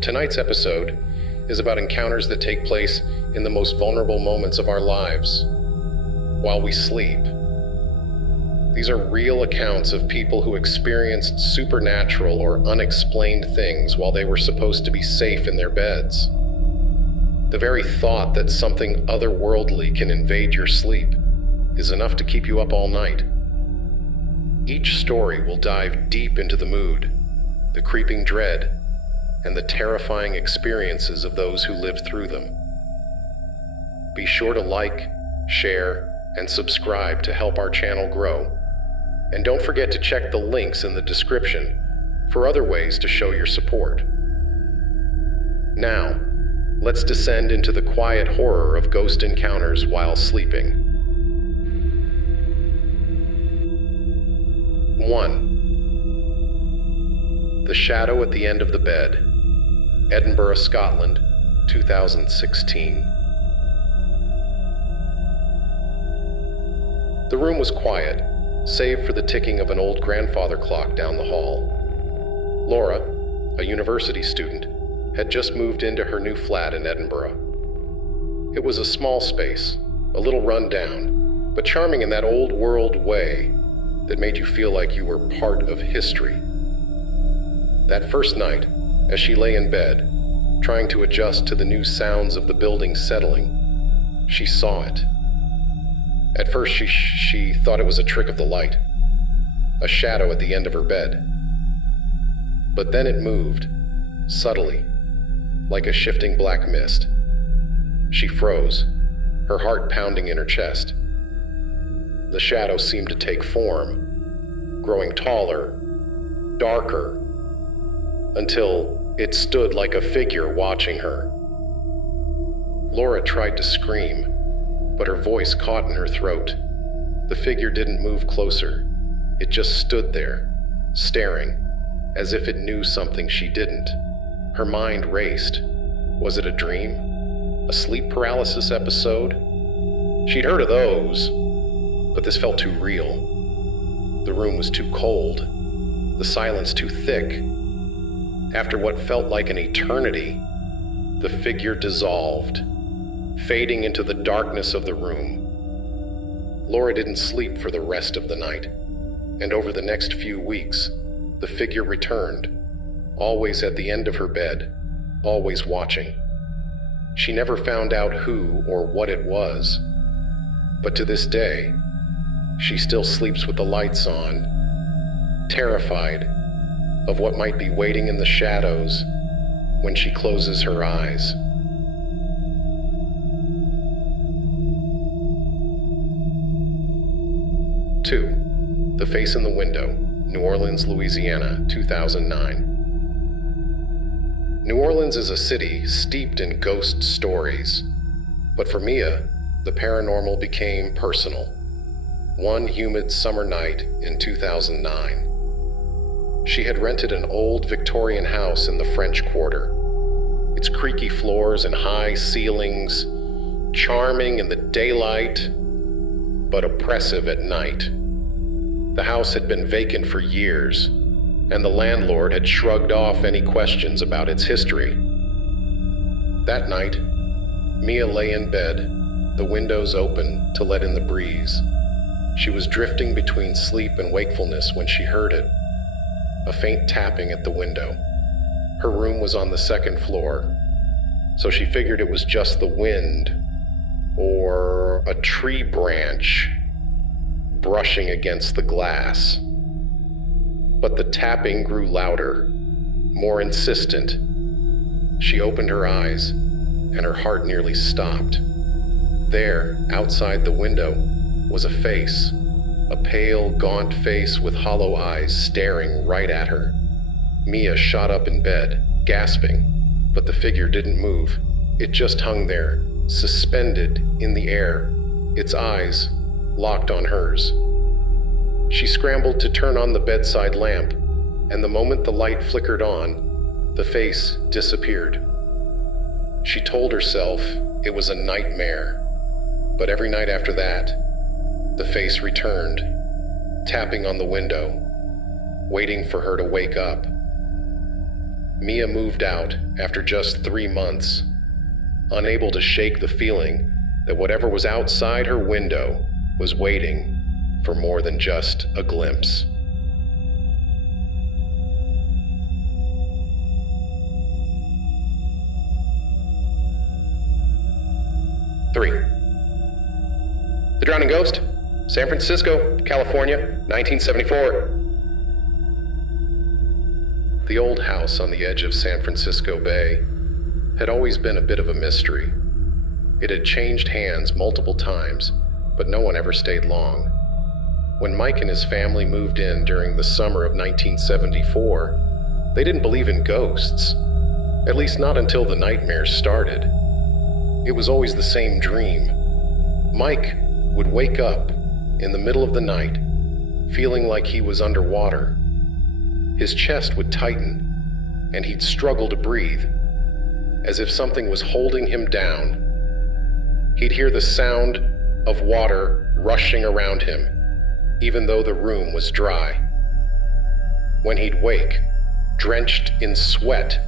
Tonight's episode is about encounters that take place in the most vulnerable moments of our lives, while we sleep. These are real accounts of people who experienced supernatural or unexplained things while they were supposed to be safe in their beds. The very thought that something otherworldly can invade your sleep is enough to keep you up all night. Each story will dive deep into the mood, the creeping dread, and the terrifying experiences of those who lived through them. Be sure to like, share, and subscribe to help our channel grow. And don't forget to check the links in the description for other ways to show your support. Now, let's descend into the quiet horror of ghost encounters while sleeping. 1. The Shadow at the End of the Bed, Edinburgh, Scotland, 2016. The room was quiet, save for the ticking of an old grandfather clock down the hall. Laura, a university student, had just moved into her new flat in Edinburgh. It was a small space, a little run down, but charming in that old world way that made you feel like you were part of history. That first night, as she lay in bed, trying to adjust to the new sounds of the building settling, she saw it. At first, she thought it was a trick of the light, a shadow at the end of her bed. But then it moved, subtly, like a shifting black mist. She froze, her heart pounding in her chest. The shadow seemed to take form, growing taller, darker, until it stood like a figure watching her. Laura tried to scream, but her voice caught in her throat. The figure didn't move closer. It just stood there, staring, as if it knew something she didn't. Her mind raced. Was it a dream? A sleep paralysis episode? She'd heard of those, but this felt too real. The room was too cold, the silence too thick. After what felt like an eternity, the figure dissolved, fading into the darkness of the room. Laura didn't sleep for the rest of the night, and over the next few weeks, the figure returned, always at the end of her bed, always watching. She never found out who or what it was, but to this day, she still sleeps with the lights on, terrified of what might be waiting in the shadows when she closes her eyes. Two, The Face in the Window, New Orleans, Louisiana, 2009. New Orleans is a city steeped in ghost stories, but for Mia, the paranormal became personal. One humid summer night in 2009. She had rented an old Victorian house in the French Quarter. Its creaky floors and high ceilings, charming in the daylight, but oppressive at night. The house had been vacant for years, and the landlord had shrugged off any questions about its history. That night, Mia lay in bed, the windows open to let in the breeze. She was drifting between sleep and wakefulness when she heard it. A faint tapping at the window. Her room was on the second floor, so she figured it was just the wind or a tree branch brushing against the glass. But the tapping grew louder, more insistent. She opened her eyes, and her heart nearly stopped. There, outside the window, was a face. A pale, gaunt face with hollow eyes staring right at her. Mia shot up in bed, gasping, but the figure didn't move. It just hung there, suspended in the air, its eyes locked on hers. She scrambled to turn on the bedside lamp, and the moment the light flickered on, the face disappeared. She told herself it was a nightmare, but every night after that, the face returned, tapping on the window, waiting for her to wake up. Mia moved out after just 3 months, unable to shake the feeling that whatever was outside her window was waiting for more than just a glimpse. Three. The Drowning Ghost, San Francisco, California, 1974. The old house on the edge of San Francisco Bay had always been a bit of a mystery. It had changed hands multiple times, but no one ever stayed long. When Mike and his family moved in during the summer of 1974, they didn't believe in ghosts, at least not until the nightmares started. It was always the same dream. Mike would wake up in the middle of the night, feeling like he was underwater. His chest would tighten, and he'd struggle to breathe, as if something was holding him down. He'd hear the sound of water rushing around him, even though the room was dry. When he'd wake, drenched in sweat,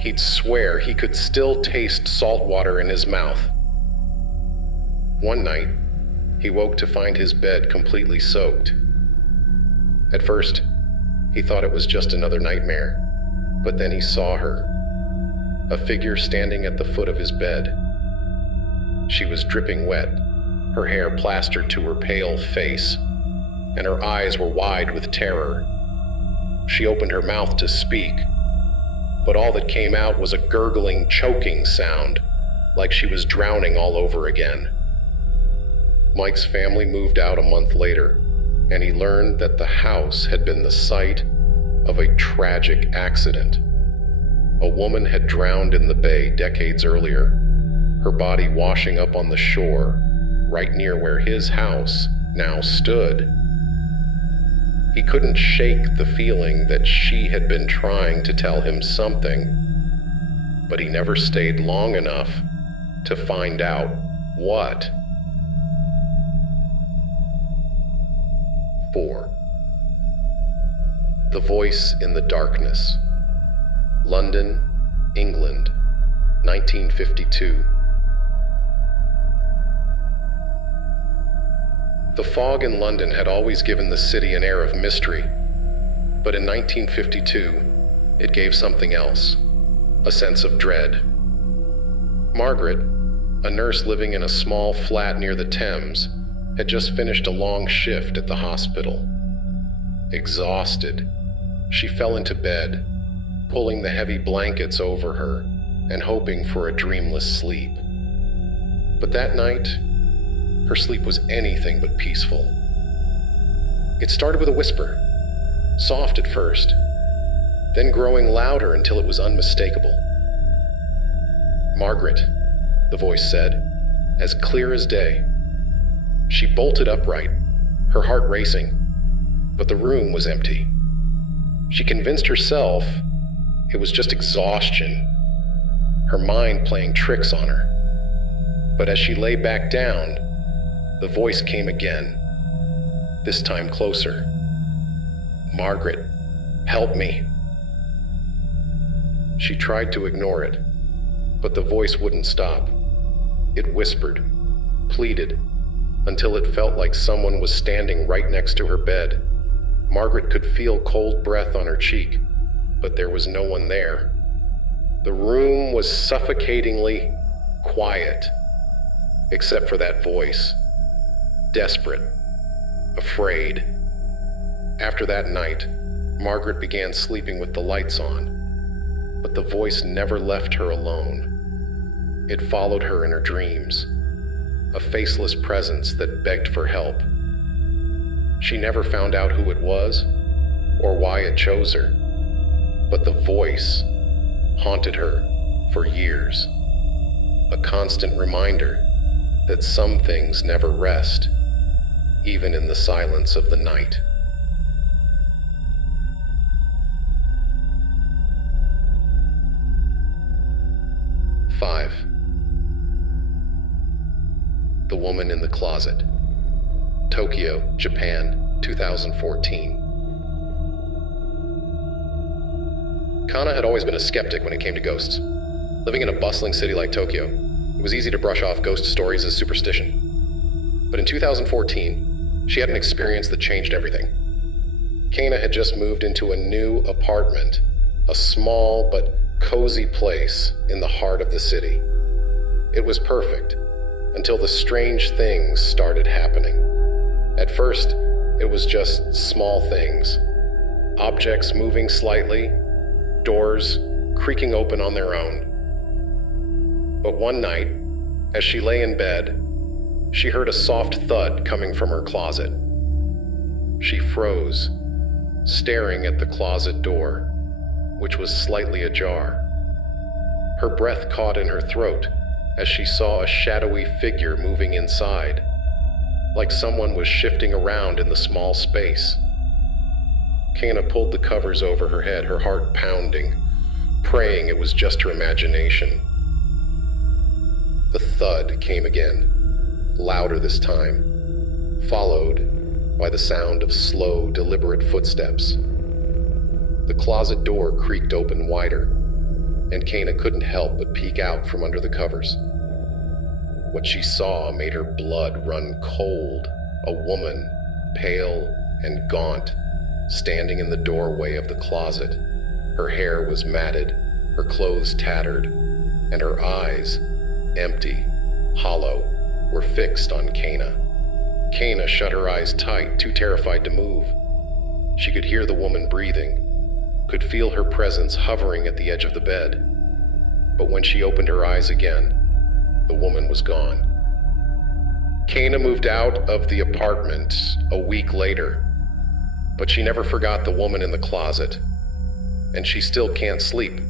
he'd swear he could still taste salt water in his mouth. One night, he woke to find his bed completely soaked. At first, he thought it was just another nightmare, but then he saw her, a figure standing at the foot of his bed. She was dripping wet, her hair plastered to her pale face, and her eyes were wide with terror. She opened her mouth to speak, but all that came out was a gurgling, choking sound, like she was drowning all over again. Mike's family moved out a month later, and he learned that the house had been the site of a tragic accident. A woman had drowned in the bay decades earlier, her body washing up on the shore, right near where his house now stood. He couldn't shake the feeling that she had been trying to tell him something, but he never stayed long enough to find out what. 4. The Voice in the Darkness. London, England, 1952. The fog in London had always given the city an air of mystery, but in 1952, it gave something else, a sense of dread. Margaret, a nurse living in a small flat near the Thames, had just finished a long shift at the hospital. Exhausted, she fell into bed, pulling the heavy blankets over her and hoping for a dreamless sleep. But that night, her sleep was anything but peaceful. It started with a whisper, soft at first, then growing louder until it was unmistakable. "Margaret," the voice said, as clear as day. She bolted upright, her heart racing, but the room was empty. She convinced herself it was just exhaustion, her mind playing tricks on her. But as she lay back down, the voice came again, this time closer. "Margaret, help me." She tried to ignore it, but the voice wouldn't stop. It whispered, pleaded, until it felt like someone was standing right next to her bed. Margaret could feel cold breath on her cheek, but there was no one there. The room was suffocatingly quiet, except for that voice. Desperate, afraid. After that night, Margaret began sleeping with the lights on, but the voice never left her alone. It followed her in her dreams, a faceless presence that begged for help. She never found out who it was or why it chose her, but the voice haunted her for years, a constant reminder that some things never rest, even in the silence of the night. Five. The Woman in the Closet. Tokyo, Japan, 2014. Kana had always been a skeptic when it came to ghosts. Living in a bustling city like Tokyo, it was easy to brush off ghost stories as superstition. But in 2014, she had an experience that changed everything. Kana had just moved into a new apartment, a small but cozy place in the heart of the city. It was perfect, until the strange things started happening. At first, it was just small things. Objects moving slightly, doors creaking open on their own. But one night, as she lay in bed, she heard a soft thud coming from her closet. She froze, staring at the closet door, which was slightly ajar. Her breath caught in her throat as she saw a shadowy figure moving inside, like someone was shifting around in the small space. Kana pulled the covers over her head, her heart pounding, praying it was just her imagination. The thud came again, louder this time, followed by the sound of slow, deliberate footsteps. The closet door creaked open wider, and Kana couldn't help but peek out from under the covers. What she saw made her blood run cold. A woman, pale and gaunt, standing in the doorway of the closet. Her hair was matted, her clothes tattered, and her eyes, empty, hollow, were fixed on Kana. Kana shut her eyes tight, too terrified to move. She could hear the woman breathing, could feel her presence hovering at the edge of the bed. But when she opened her eyes again, the woman was gone. Kana moved out of the apartment a week later, but she never forgot the woman in the closet, and she still can't sleep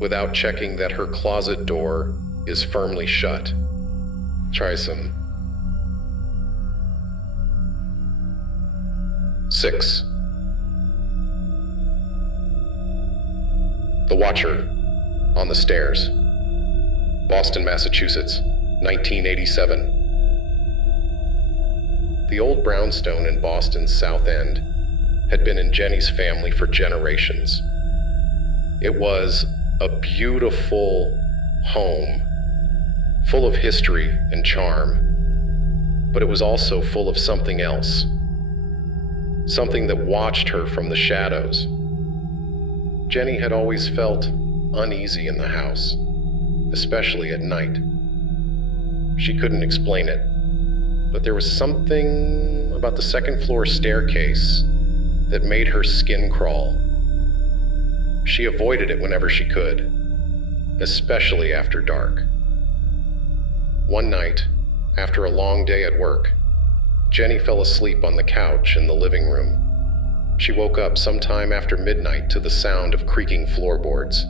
without checking that her closet door is firmly shut. Try some. 6. The Watcher on the Stairs. Boston, Massachusetts, 1987. The old brownstone in Boston's South End had been in Jenny's family for generations. It was a beautiful home, full of history and charm, but it was also full of something else, something that watched her from the shadows. Jenny had always felt uneasy in the house, especially at night. She couldn't explain it, but there was something about the second-floor staircase that made her skin crawl. She avoided it whenever she could, especially after dark. One night, after a long day at work, Jenny fell asleep on the couch in the living room. She woke up sometime after midnight to the sound of creaking floorboards.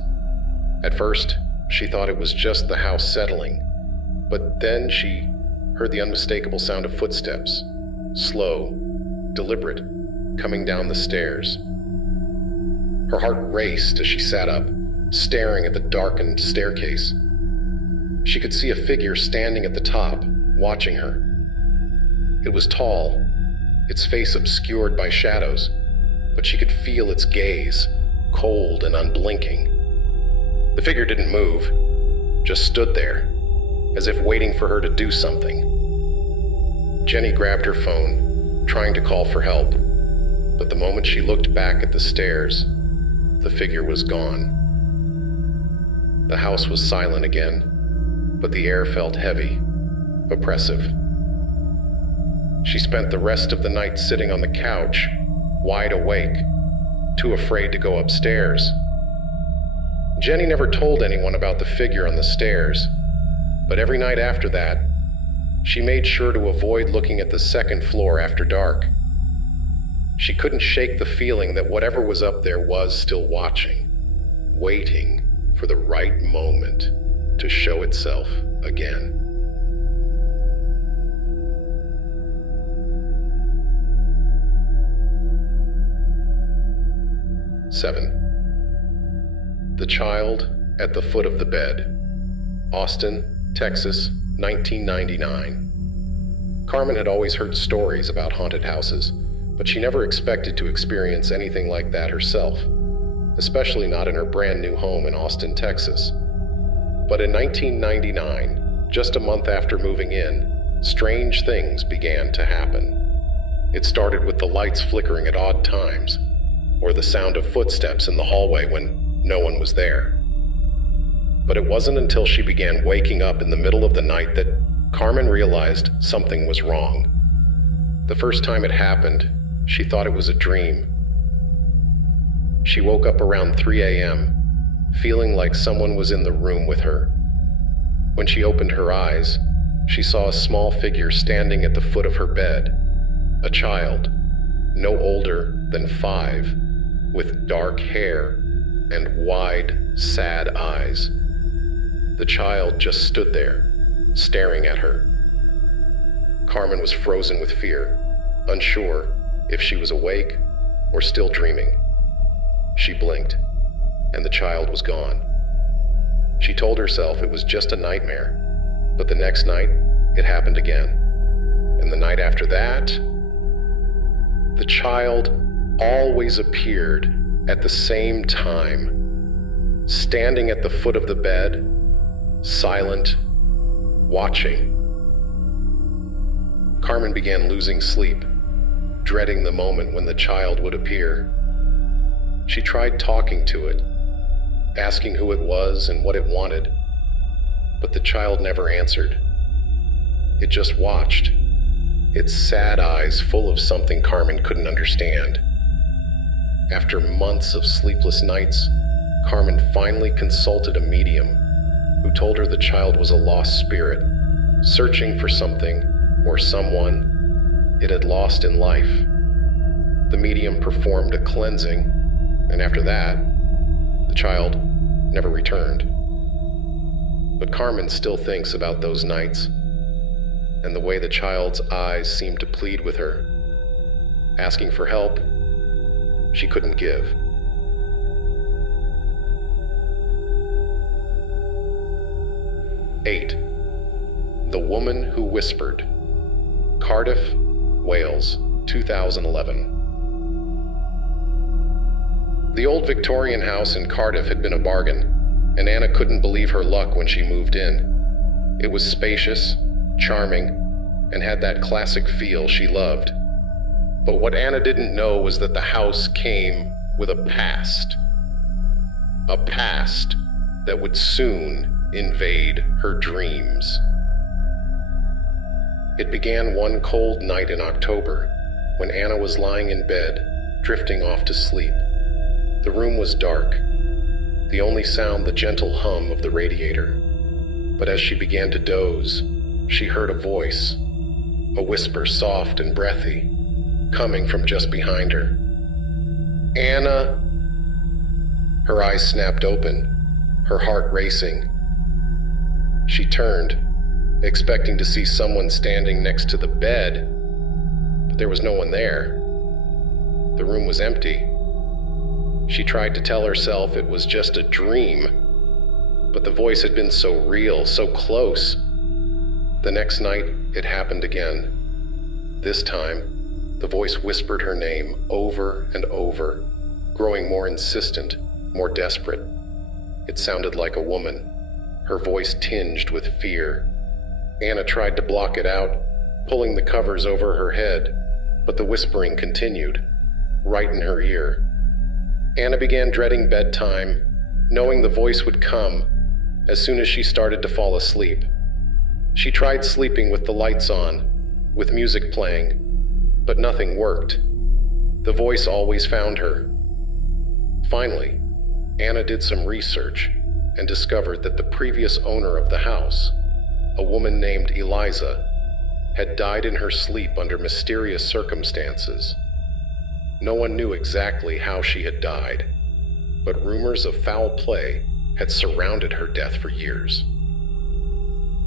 At first, she thought it was just the house settling, but then she heard the unmistakable sound of footsteps, slow, deliberate, coming down the stairs. Her heart raced as she sat up, staring at the darkened staircase. She could see a figure standing at the top, watching her. It was tall, its face obscured by shadows, but she could feel its gaze, cold and unblinking. The figure didn't move, just stood there, as if waiting for her to do something. Jenny grabbed her phone, trying to call for help, but the moment she looked back at the stairs, the figure was gone. The house was silent again, but the air felt heavy, oppressive. She spent the rest of the night sitting on the couch, wide awake, too afraid to go upstairs. Jenny never told anyone about the figure on the stairs, but every night after that, she made sure to avoid looking at the second floor after dark. She couldn't shake the feeling that whatever was up there was still watching, waiting for the right moment to show itself again. Seven. The Child at the Foot of the Bed. Austin, Texas, 1999. Carmen had always heard stories about haunted houses, but she never expected to experience anything like that herself. especially not in her brand new home in Austin, Texas. But in 1999, just a month after moving in, strange things began to happen. It started with the lights flickering at odd times, or the sound of footsteps in the hallway when no one was there. But it wasn't until she began waking up in the middle of the night that Carmen realized something was wrong. The first time it happened, she thought it was a dream. She woke up around 3 a.m., feeling like someone was in the room with her. When she opened her eyes, she saw a small figure standing at the foot of her bed. A child, no older than 5, with dark hair and wide, sad eyes. The child just stood there, staring at her. Carmen was frozen with fear, unsure if she was awake or still dreaming. She blinked, and the child was gone. She told herself it was just a nightmare, but the next night, it happened again. And the night after that, the child always appeared at the same time, standing at the foot of the bed, silent, watching. Carmen began losing sleep, dreading the moment when the child would appear. She tried talking to it, asking who it was and what it wanted, but the child never answered. It just watched, its sad eyes full of something Carmen couldn't understand. After months of sleepless nights, Carmen finally consulted a medium who told her the child was a lost spirit, searching for something or someone it had lost in life. The medium performed a cleansing, and after that, the child never returned. But Carmen still thinks about those nights, and the way the child's eyes seemed to plead with her, asking for help she couldn't give. Eight. The Woman Who Whispered. Cardiff, Wales, 2011. The old Victorian house in Cardiff had been a bargain, and Anna couldn't believe her luck when she moved in. It was spacious, charming, and had that classic feel she loved. But what Anna didn't know was that the house came with a past. A past that would soon invade her dreams. It began one cold night in October, when Anna was lying in bed, drifting off to sleep. The room was dark, the only sound the gentle hum of the radiator. But as she began to doze, she heard a voice, a whisper soft and breathy, coming from just behind her. Anna! Her eyes snapped open, her heart racing. She turned, expecting to see someone standing next to the bed, but there was no one there. The room was empty. She tried to tell herself it was just a dream, but the voice had been so real, so close. The next night, it happened again. This time, the voice whispered her name over and over, growing more insistent, more desperate. It sounded like a woman, her voice tinged with fear. Anna tried to block it out, pulling the covers over her head, but the whispering continued, right in her ear. Anna began dreading bedtime, knowing the voice would come as soon as she started to fall asleep. She tried sleeping with the lights on, with music playing, but nothing worked. The voice always found her. Finally, Anna did some research and discovered that the previous owner of the house, a woman named Eliza, had died in her sleep under mysterious circumstances. No one knew exactly how she had died, but rumors of foul play had surrounded her death for years.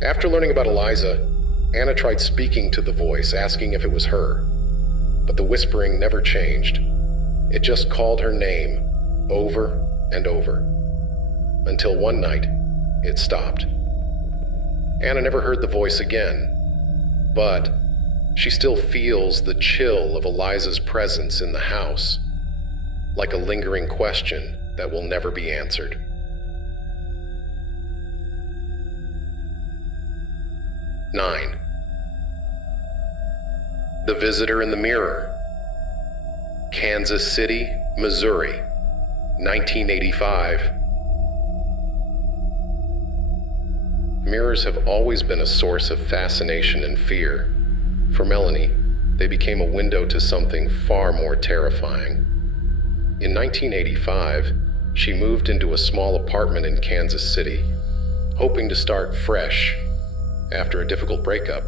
After learning about Eliza, Anna tried speaking to the voice, asking if it was her, but the whispering never changed. It just called her name over and over, until one night, it stopped. Anna never heard the voice again, but she still feels the chill of Eliza's presence in the house, like a lingering question that will never be answered. Nine. The Visitor in the Mirror. Kansas City, Missouri, 1985. Mirrors have always been a source of fascination and fear. For Melanie, they became a window to something far more terrifying. In 1985, she moved into a small apartment in Kansas City, hoping to start fresh after a difficult breakup.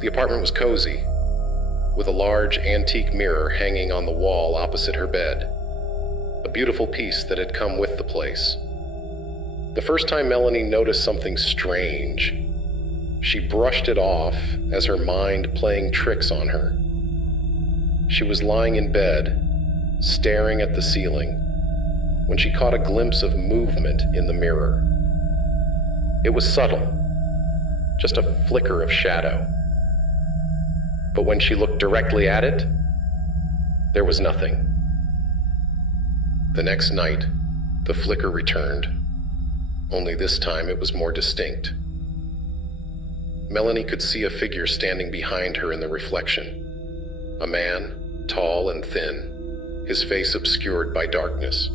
The apartment was cozy, with a large antique mirror hanging on the wall opposite her bed, a beautiful piece that had come with the place. The first time Melanie noticed something strange, she brushed it off as her mind playing tricks on her. She was lying in bed, staring at the ceiling, when she caught a glimpse of movement in the mirror. It was subtle, just a flicker of shadow. But when she looked directly at it, there was nothing. The next night, the flicker returned, only this time it was more distinct. Melanie could see a figure standing behind her in the reflection. A man, tall and thin, his face obscured by darkness.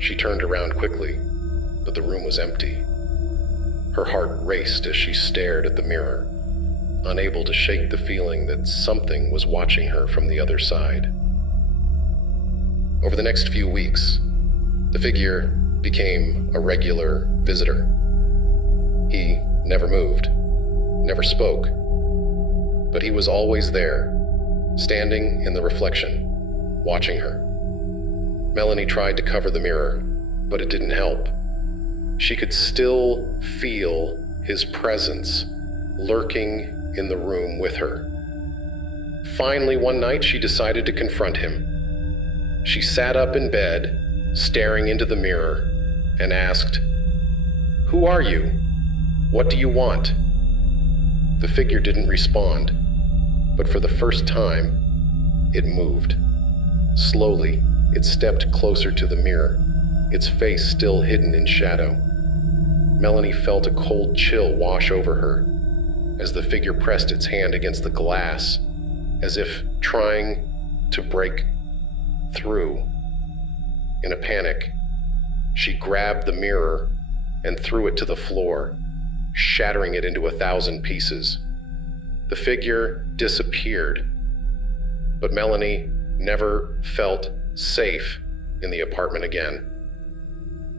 She turned around quickly, but the room was empty. Her heart raced as she stared at the mirror, unable to shake the feeling that something was watching her from the other side. Over the next few weeks, the figure became a regular visitor. He never moved, never spoke, but he was always there, standing in the reflection, watching her. Melanie tried to cover the mirror, but it didn't help. She could still feel his presence lurking in the room with her. Finally, one night, she decided to confront him. She sat up in bed, staring into the mirror, and asked, "Who are you? What do you want?" The figure didn't respond, but for the first time, it moved. Slowly, it stepped closer to the mirror, its face still hidden in shadow. Melanie felt a cold chill wash over her as the figure pressed its hand against the glass, as if trying to break through. In a panic, she grabbed the mirror and threw it to the floor, shattering it into 1,000 pieces. The figure disappeared, but Melanie never felt safe in the apartment again.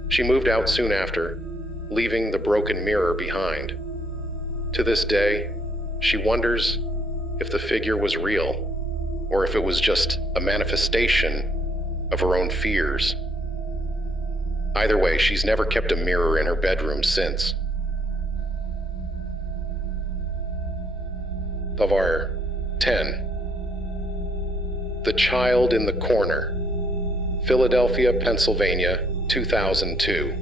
She moved out soon after, leaving the broken mirror behind. To this day, she wonders if the figure was real, or if it was just a manifestation of her own fears. Either way, she's never kept a mirror in her bedroom since. Of our 10. The Child in the Corner, Philadelphia, Pennsylvania, 2002.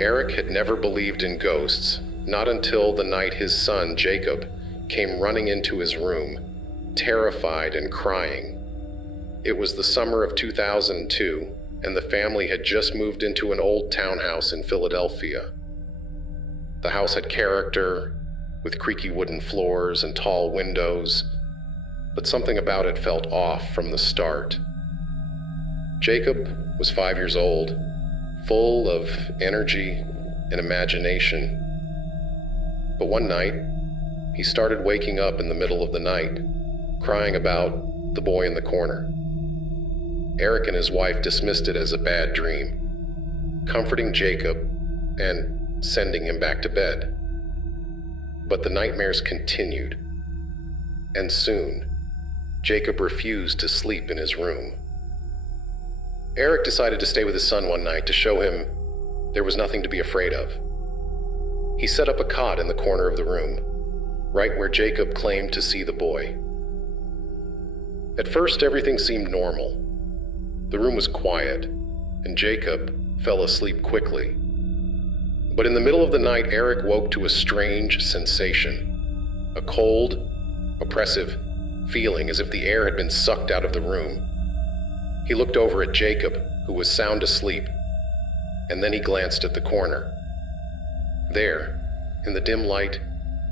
Eric had never believed in ghosts, not until the night his son, Jacob, came running into his room, terrified and crying. It was the summer of 2002, and the family had just moved into an old townhouse in Philadelphia. The house had character, with creaky wooden floors and tall windows, but something about it felt off from the start. Jacob was 5 years old, full of energy and imagination. But one night, he started waking up in the middle of the night, crying about the boy in the corner. Eric and his wife dismissed it as a bad dream, comforting Jacob and sending him back to bed. But the nightmares continued, and soon, Jacob refused to sleep in his room. Eric decided to stay with his son one night to show him there was nothing to be afraid of. He set up a cot in the corner of the room, right where Jacob claimed to see the boy. At first, everything seemed normal. The room was quiet, and Jacob fell asleep quickly. But in the middle of the night, Eric woke to a strange sensation, a cold, oppressive feeling as if the air had been sucked out of the room. He looked over at Jacob, who was sound asleep, and then he glanced at the corner. There, in the dim light,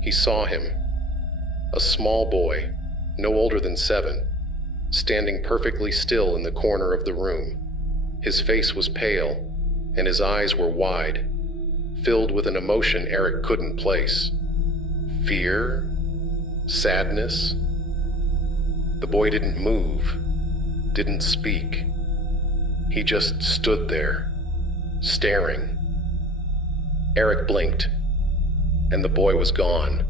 he saw him, a small boy, no older than 7, standing perfectly still in the corner of the room. His face was pale, and his eyes were wide, filled with an emotion Eric couldn't place. Fear? Sadness? The boy didn't move, didn't speak. He just stood there, staring. Eric blinked, and the boy was gone.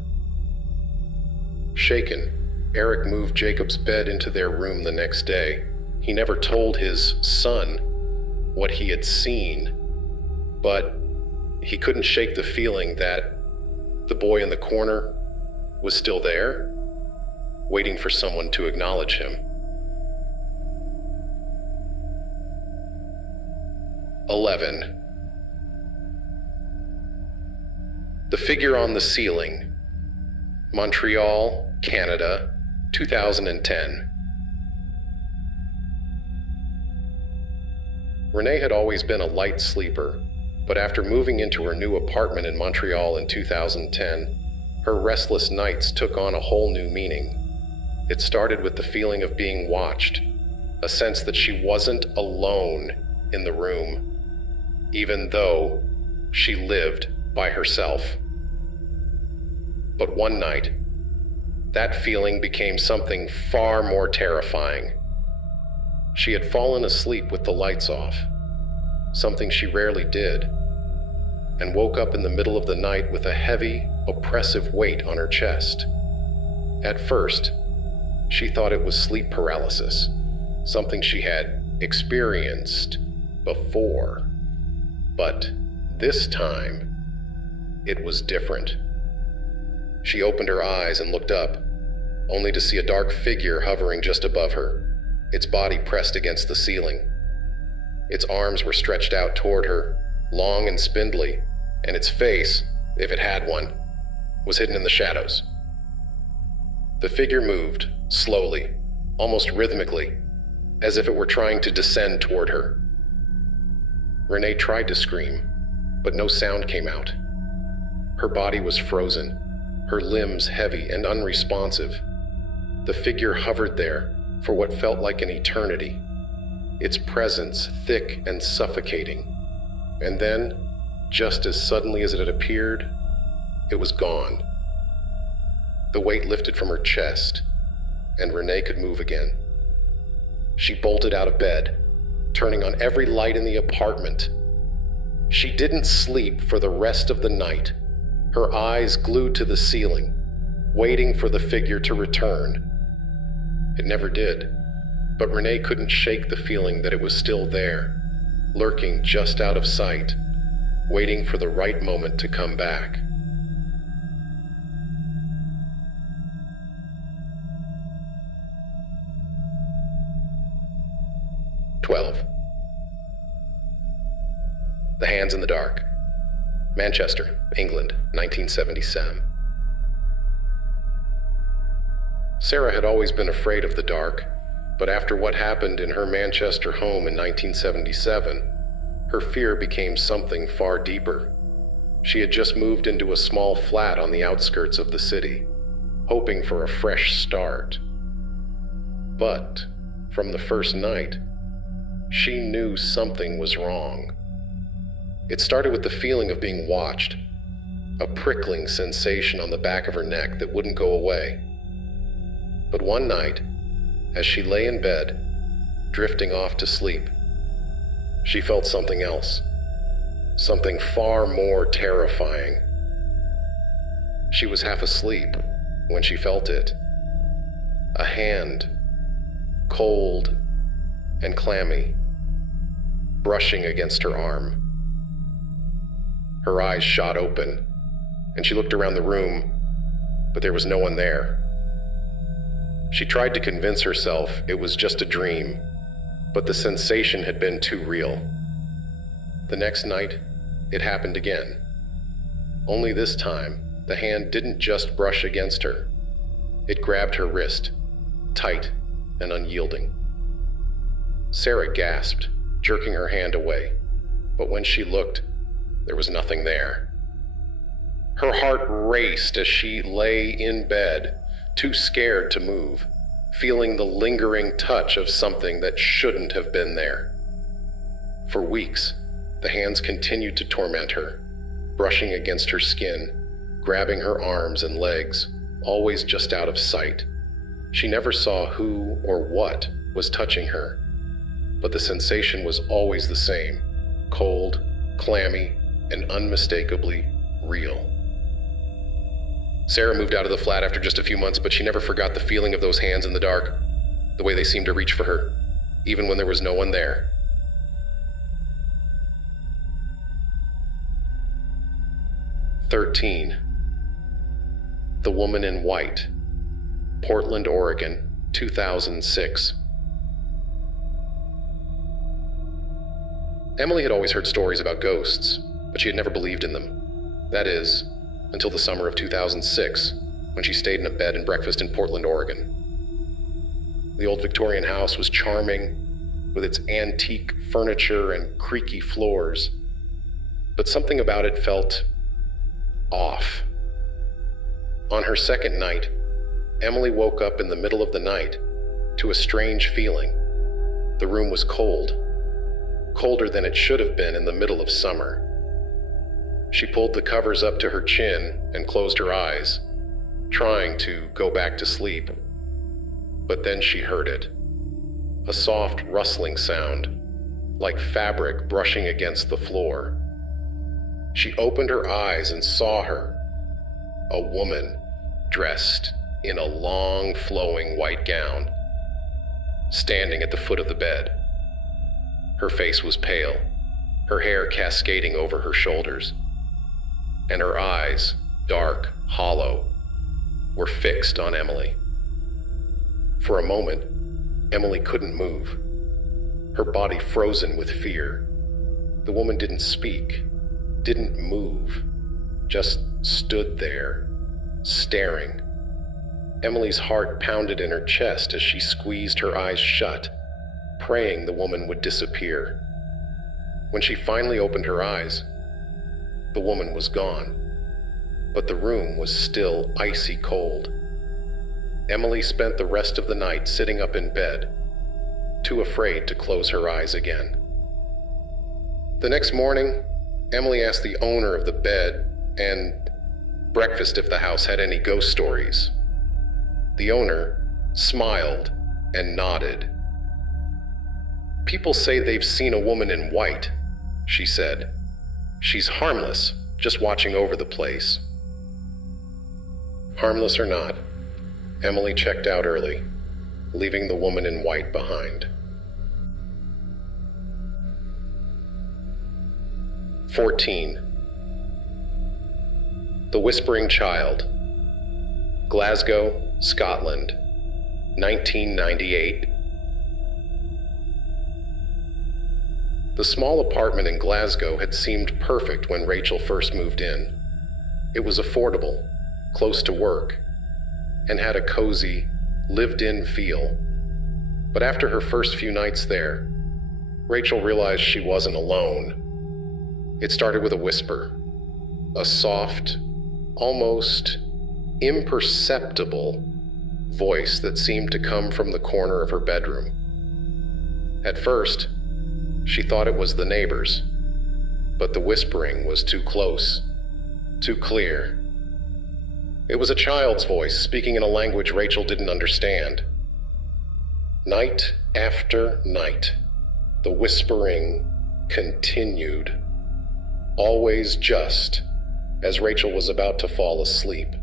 Shaken, Eric moved Jacob's bed into their room the next day. He never told his son what he had seen, but he couldn't shake the feeling that the boy in the corner was still there, waiting for someone to acknowledge him. 11. The figure on the ceiling. Montreal, Canada, 2010. Renee had always been a light sleeper, but after moving into her new apartment in Montreal in 2010, her restless nights took on a whole new meaning. It started with the feeling of being watched, a sense that she wasn't alone in the room, even though she lived by herself. But one night, that feeling became something far more terrifying. She had fallen asleep with the lights off, something she rarely did, and woke up in the middle of the night with a heavy, oppressive weight on her chest. At first, she thought it was sleep paralysis, something she had experienced before. But this time, it was different. She opened her eyes and looked up, only to see a dark figure hovering just above her, its body pressed against the ceiling. Its arms were stretched out toward her, long and spindly, and its face, if it had one, was hidden in the shadows. The figure moved, slowly, almost rhythmically, as if it were trying to descend toward her. Renee tried to scream, but no sound came out. Her body was frozen, her limbs heavy and unresponsive. The figure hovered there for what felt like an eternity, its presence thick and suffocating. And then, just as suddenly as it had appeared, it was gone. The weight lifted from her chest, and Renee could move again. She bolted out of bed, turning on every light in the apartment. She didn't sleep for the rest of the night, her eyes glued to the ceiling, waiting for the figure to return. It never did, but Renee couldn't shake the feeling that it was still there, lurking just out of sight, waiting for the right moment to come back. The Hands in the Dark. Manchester, England, 1977. Sarah had always been afraid of the dark, but after what happened in her Manchester home in 1977, her fear became something far deeper. She had just moved into a small flat on the outskirts of the city, hoping for a fresh start. But from the first night, she knew something was wrong. It started with the feeling of being watched, a prickling sensation on the back of her neck that wouldn't go away. But one night, as she lay in bed, drifting off to sleep, she felt something else, something far more terrifying. She was half asleep when she felt it. A hand, cold and clammy, brushing against her arm. Her eyes shot open, and she looked around the room, but there was no one there. She tried to convince herself it was just a dream, but the sensation had been too real. The next night, it happened again. Only this time, the hand didn't just brush against her. It grabbed her wrist, tight and unyielding. Sarah gasped, jerking her hand away, but when she looked, there was nothing there. Her heart raced as she lay in bed, too scared to move, feeling the lingering touch of something that shouldn't have been there. For weeks, the hands continued to torment her, brushing against her skin, grabbing her arms and legs, always just out of sight. She never saw who or what was touching her, but the sensation was always the same: cold, clammy, and unmistakably real. Sarah moved out of the flat after just a few months, but she never forgot the feeling of those hands in the dark, the way they seemed to reach for her, even when there was no one there. 13. The Woman in White, Portland, Oregon, 2006. Emily had always heard stories about ghosts, but she had never believed in them. That is, until the summer of 2006, when she stayed in a bed and breakfast in Portland, Oregon. The old Victorian house was charming, with its antique furniture and creaky floors, but something about it felt off. On her second night, Emily woke up in the middle of the night to a strange feeling. The room was cold, colder than it should have been in the middle of summer. She pulled the covers up to her chin and closed her eyes, trying to go back to sleep. But then she heard it. A soft rustling sound, like fabric brushing against the floor. She opened her eyes and saw her, a woman dressed in a long, flowing white gown, standing at the foot of the bed. Her face was pale, her hair cascading over her shoulders, and her eyes, dark, hollow, were fixed on Emily. For a moment, Emily couldn't move, her body frozen with fear. The woman didn't speak, didn't move, just stood there, staring. Emily's heart pounded in her chest as she squeezed her eyes shut, praying the woman would disappear. When she finally opened her eyes, the woman was gone, but the room was still icy cold. Emily spent the rest of the night sitting up in bed, too afraid to close her eyes again. The next morning, Emily asked the owner of the bed and breakfast if the house had any ghost stories. The owner smiled and nodded. "People say they've seen a woman in white," she said. "She's harmless, just watching over the place." Harmless or not, Emily checked out early, leaving the woman in white behind. 14. The Whispering Child, Glasgow, Scotland, 1998. The small apartment in Glasgow had seemed perfect when Rachel first moved in. It was affordable, close to work, and had a cozy, lived-in feel. But after her first few nights there, Rachel realized she wasn't alone. It started with a whisper, a soft, almost imperceptible voice that seemed to come from the corner of her bedroom. At first, she thought it was the neighbors, but the whispering was too close, too clear. It was a child's voice speaking in a language Rachel didn't understand. Night after night, the whispering continued, always just as Rachel was about to fall asleep.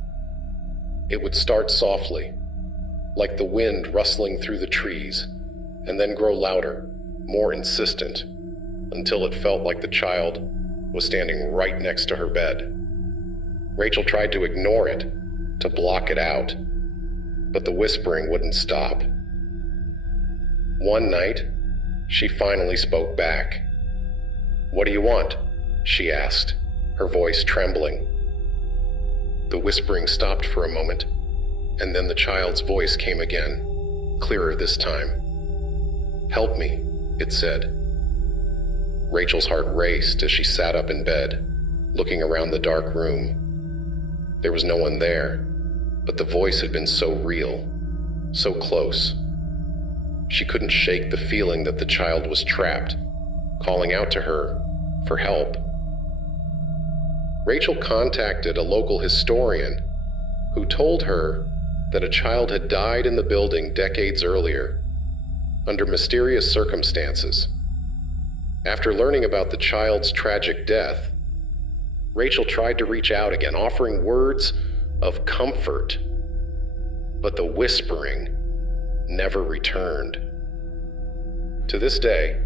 It would start softly, like the wind rustling through the trees, and then grow louder, more insistent, until it felt like the child was standing right next to her bed. Rachel tried to ignore it, to block it out, but the whispering wouldn't stop. One night, she finally spoke back. "What do you want?" she asked, her voice trembling. The whispering stopped for a moment, and then the child's voice came again. clearer this time. "Help me," it said. Rachel's heart raced as she sat up in bed, looking around the dark room. There was no one there, but the voice had been so real, so close. She couldn't shake the feeling that the child was trapped, calling out to her for help. Rachel contacted a local historian who told her that a child had died in the building decades earlier, under mysterious circumstances. After learning about the child's tragic death, Rachel tried to reach out again, offering words of comfort, but the whispering never returned. To this day,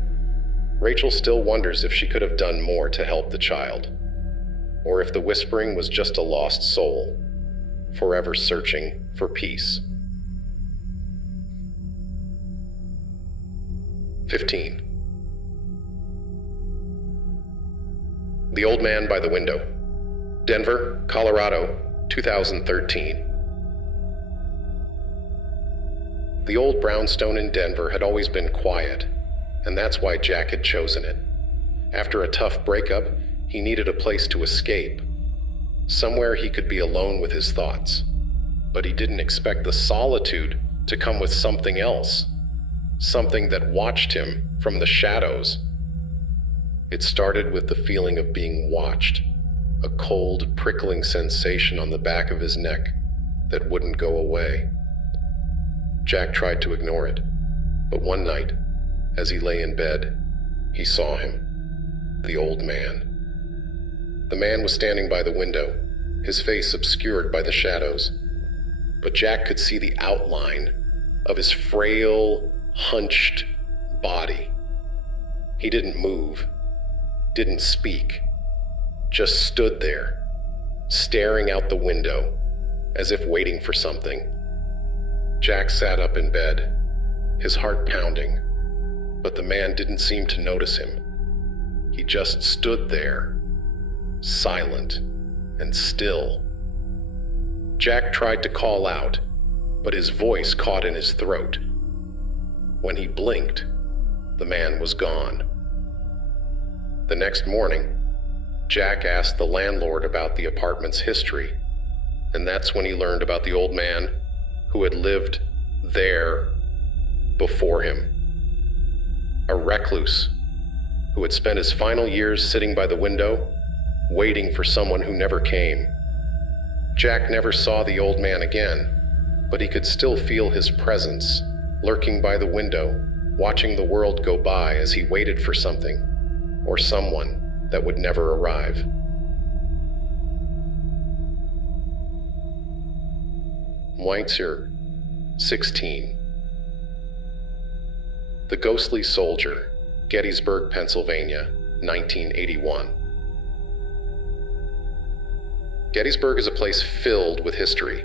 Rachel still wonders if she could have done more to help the child, or if the whispering was just a lost soul, forever searching for peace. 15. The Old Man by the Window. Denver, Colorado, 2013. The old brownstone in Denver had always been quiet, and that's why Jack had chosen it. After a tough breakup, he needed a place to escape, somewhere he could be alone with his thoughts. But he didn't expect the solitude to come with something else, something that watched him from the shadows. It started with the feeling of being watched, a cold, prickling sensation on the back of his neck that wouldn't go away. Jack tried to ignore it, but one night, as he lay in bed, he saw him, the old man. The man was standing by the window, his face obscured by the shadows, but Jack could see the outline of his frail, hunched body. He didn't move, didn't speak, just stood there, staring out the window, as if waiting for something. Jack sat up in bed, his heart pounding, but the man didn't seem to notice him. He just stood there, silent and still. Jack tried to call out, but his voice caught in his throat. When he blinked, the man was gone. The next morning, Jack asked the landlord about the apartment's history, and that's when he learned about the old man who had lived there before him. A recluse who had spent his final years sitting by the window, waiting for someone who never came. Jack never saw the old man again, but he could still feel his presence, lurking by the window, watching the world go by as he waited for something, or someone that would never arrive. Weitzer, 16. The Ghostly Soldier, Gettysburg, Pennsylvania, 1981. Gettysburg is a place filled with history,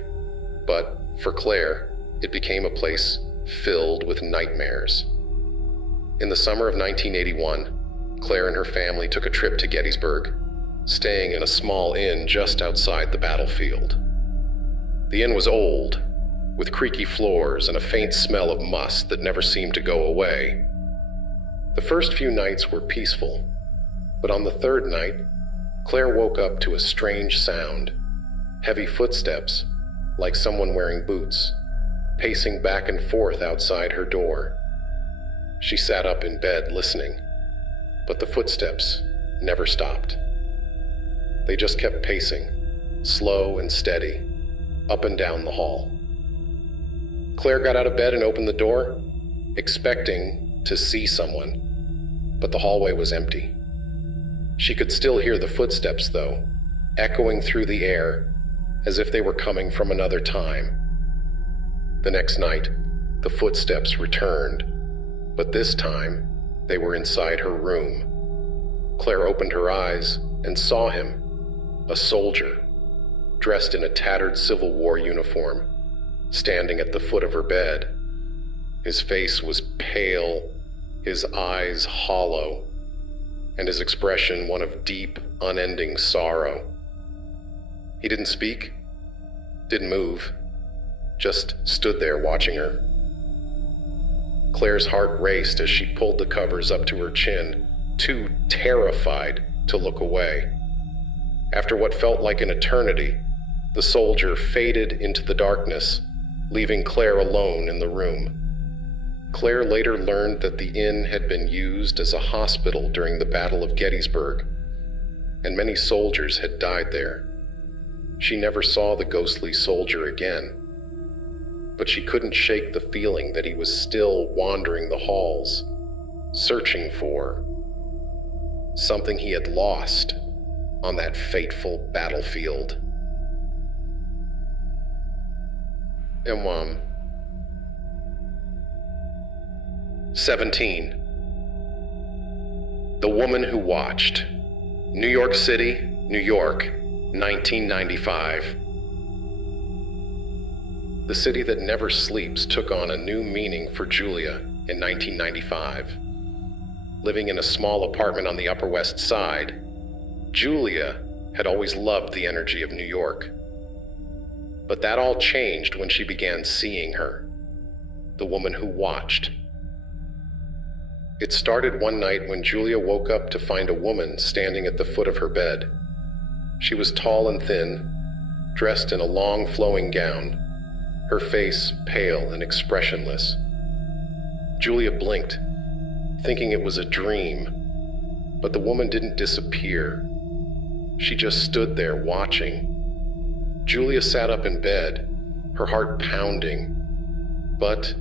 but for Claire, it became a place filled with nightmares. In the summer of 1981, Claire and her family took a trip to Gettysburg, staying in a small inn just outside the battlefield. The inn was old, with creaky floors and a faint smell of must that never seemed to go away. The first few nights were peaceful, but on the third night, Claire woke up to a strange sound, heavy footsteps, like someone wearing boots, pacing back and forth outside her door. She sat up in bed listening, but the footsteps never stopped. They just kept pacing, slow and steady, up and down the hall. Claire got out of bed and opened the door, expecting to see someone, but the hallway was empty. She could still hear the footsteps, though, echoing through the air as if they were coming from another time. The next night, the footsteps returned, but this time, they were inside her room. Claire opened her eyes and saw him, a soldier, dressed in a tattered Civil War uniform, standing at the foot of her bed. His face was pale, his eyes hollow, and his expression one of deep, unending sorrow. He didn't speak, didn't move, just stood there watching her. Claire's heart raced as she pulled the covers up to her chin, too terrified to look away. After what felt like an eternity, the soldier faded into the darkness, leaving Claire alone in the room. Claire later learned that the inn had been used as a hospital during the Battle of Gettysburg, and many soldiers had died there. She never saw the ghostly soldier again, but she couldn't shake the feeling that he was still wandering the halls, searching for something he had lost on that fateful battlefield. And 17. The Woman Who Watched. New York City, New York, 1995. The city that never sleeps took on a new meaning for Julia in 1995. Living in a small apartment on the Upper West Side, Julia had always loved the energy of New York. But that all changed when she began seeing her, the woman who watched. It started one night when Julia woke up to find a woman standing at the foot of her bed. She was tall and thin, dressed in a long flowing gown, her face pale and expressionless. Julia blinked, thinking it was a dream, but the woman didn't disappear. She just stood there watching. Julia sat up in bed, her heart pounding, but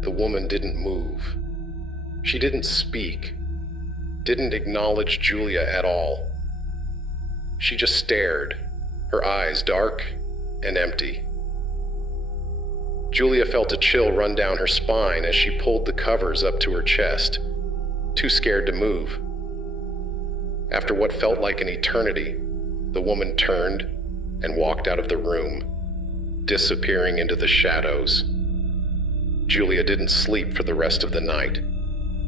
the woman didn't move. She didn't speak, didn't acknowledge Julia at all. She just stared, her eyes dark and empty. Julia felt a chill run down her spine as she pulled the covers up to her chest, too scared to move. After what felt like an eternity, the woman turned and walked out of the room, disappearing into the shadows. Julia didn't sleep for the rest of the night,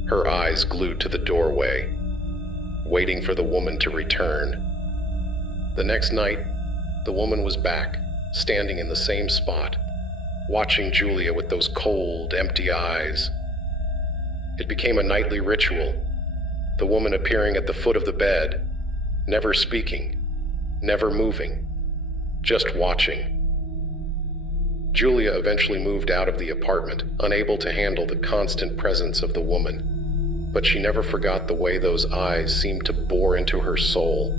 her eyes glued to the doorway, waiting for the woman to return. The next night, the woman was back, standing in the same spot, watching Julia with those cold, empty eyes. It became a nightly ritual, the woman appearing at the foot of the bed, never speaking, never moving, just watching. Julia eventually moved out of the apartment, unable to handle the constant presence of the woman, but she never forgot the way those eyes seemed to bore into her soul,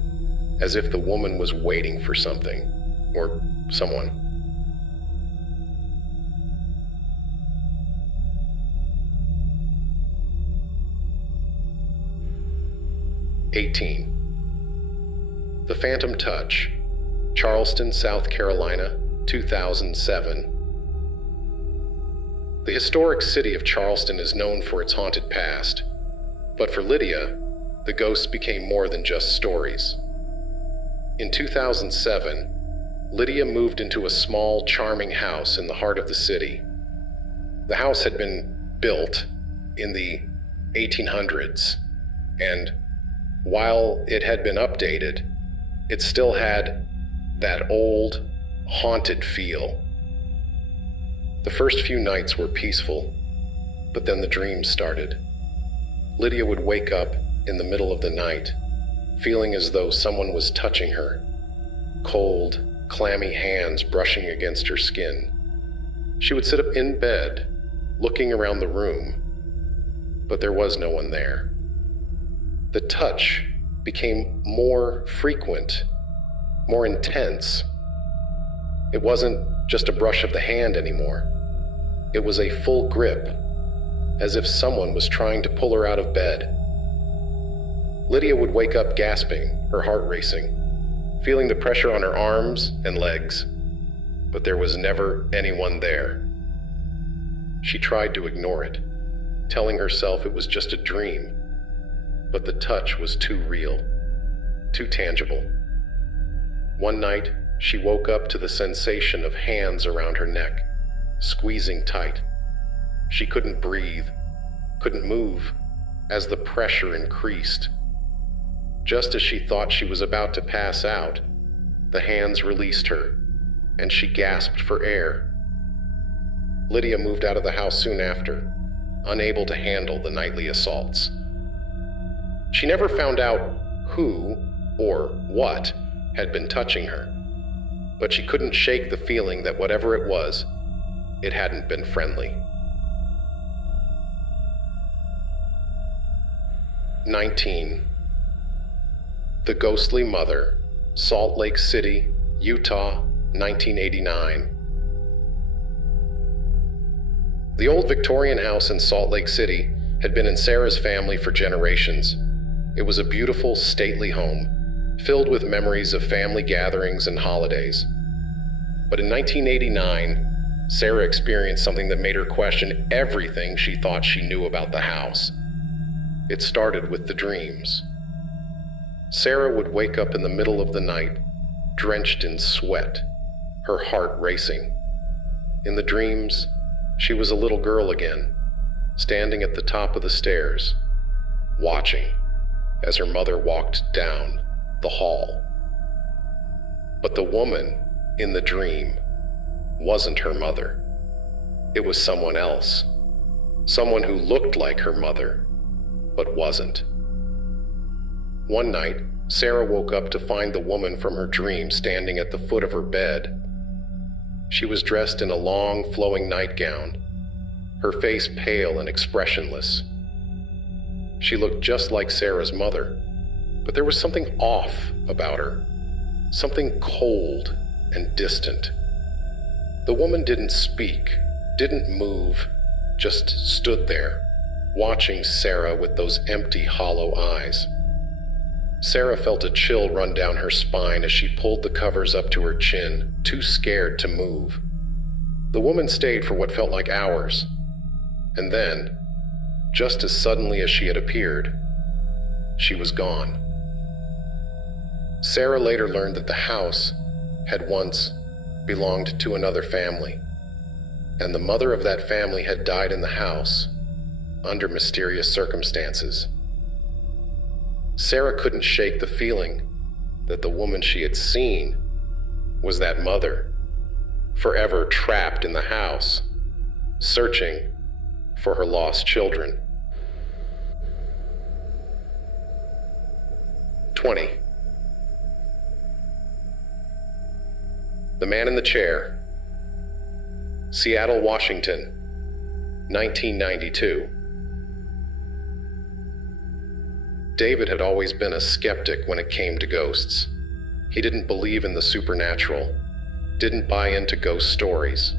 as if the woman was waiting for something, or someone. The Phantom Touch, Charleston, South Carolina, 2007. The historic city of Charleston is known for its haunted past, but for Lydia, the ghosts became more than just stories. In 2007, Lydia moved into a small, charming house in the heart of the city. The house had been built in the 1800s, and while it had been updated, it still had that old, haunted feel. The first few nights were peaceful, but then the dreams started. Lydia would wake up in the middle of the night, feeling as though someone was touching her, cold, clammy hands brushing against her skin. She would sit up in bed, looking around the room, but there was no one there. The touch became more frequent, more intense. It wasn't just a brush of the hand anymore. It was a full grip, as if someone was trying to pull her out of bed. Lydia would wake up gasping, her heart racing, feeling the pressure on her arms and legs, but there was never anyone there. She tried to ignore it, telling herself it was just a dream, but the touch was too real, too tangible. One night, she woke up to the sensation of hands around her neck, squeezing tight. She couldn't breathe, couldn't move, as the pressure increased. Just as she thought she was about to pass out, the hands released her, and she gasped for air. Lydia moved out of the house soon after, unable to handle the nightly assaults. She never found out who or what had been touching her, but she couldn't shake the feeling that whatever it was, it hadn't been friendly. 19. The Ghostly Mother, Salt Lake City, Utah, 1989. The old Victorian house in Salt Lake City had been in Sarah's family for generations. It was a beautiful, stately home, filled with memories of family gatherings and holidays. But in 1989, Sarah experienced something that made her question everything she thought she knew about the house. It started with the dreams. Sarah would wake up in the middle of the night, drenched in sweat, her heart racing. In the dreams, she was a little girl again, standing at the top of the stairs, watching as her mother walked down the hall. But the woman in the dream wasn't her mother. It was someone else, someone who looked like her mother, but wasn't. One night, Sarah woke up to find the woman from her dream standing at the foot of her bed. She was dressed in a long, flowing nightgown, her face pale and expressionless. She looked just like Sarah's mother, but there was something off about her, something cold and distant. The woman didn't speak, didn't move, just stood there, watching Sarah with those empty, hollow eyes. Sarah felt a chill run down her spine as she pulled the covers up to her chin, too scared to move. The woman stayed for what felt like hours, and then, just as suddenly as she had appeared, she was gone. Sarah later learned that the house had once belonged to another family, and the mother of that family had died in the house under mysterious circumstances. Sarah couldn't shake the feeling that the woman she had seen was that mother, forever trapped in the house, searching for her lost children. 20. The Man in the Chair, Seattle, Washington, 1992. David had always been a skeptic when it came to ghosts. He didn't believe in the supernatural, didn't buy into ghost stories.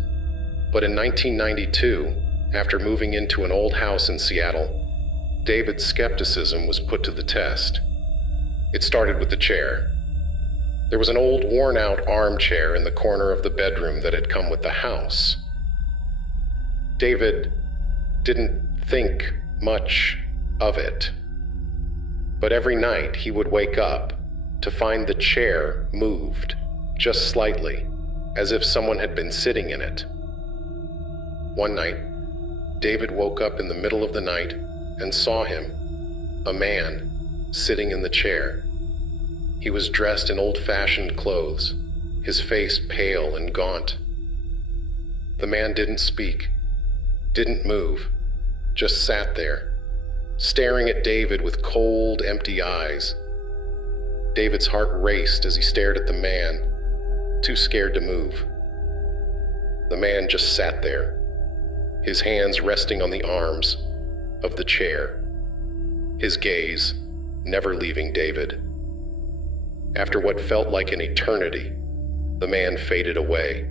But in 1992, after moving into an old house in Seattle, David's skepticism was put to the test. It started with the chair. There was an old, worn-out armchair in the corner of the bedroom that had come with the house. David didn't think much of it. But every night he would wake up to find the chair moved, just slightly, as if someone had been sitting in it. One night, David woke up in the middle of the night and saw him, a man, sitting in the chair. He was dressed in old-fashioned clothes, his face pale and gaunt. The man didn't speak, didn't move, just sat there, staring at David with cold, empty eyes. David's heart raced as he stared at the man, too scared to move. The man just sat there, his hands resting on the arms of the chair, his gaze never leaving David. After what felt like an eternity, the man faded away,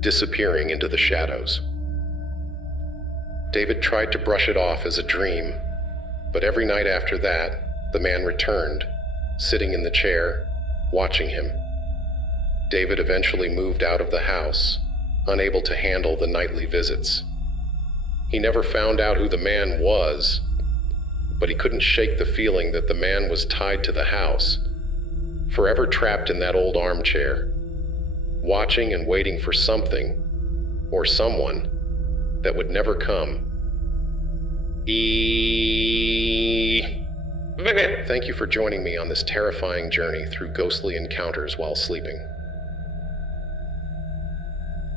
disappearing into the shadows. David tried to brush it off as a dream, but every night after that, the man returned, sitting in the chair, watching him. David eventually moved out of the house, unable to handle the nightly visits. He never found out who the man was, but he couldn't shake the feeling that the man was tied to the house, forever trapped in that old armchair, watching and waiting for something, or someone, that would never come. Thank you for joining me on this terrifying journey through ghostly encounters while sleeping.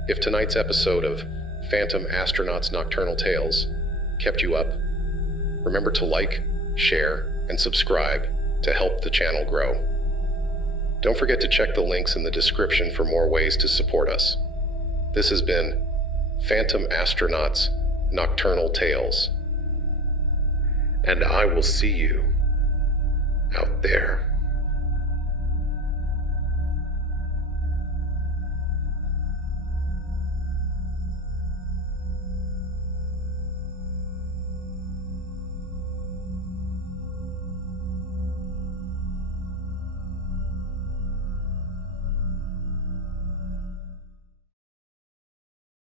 If tonight's episode of Phantom Astronaut's Nocturnal Tales kept you up? Remember to like, share, and subscribe to help the channel grow. Don't forget to check the links in the description for more ways to support us. This has been Phantom Astronauts Nocturnal Tales. And I will see you out there.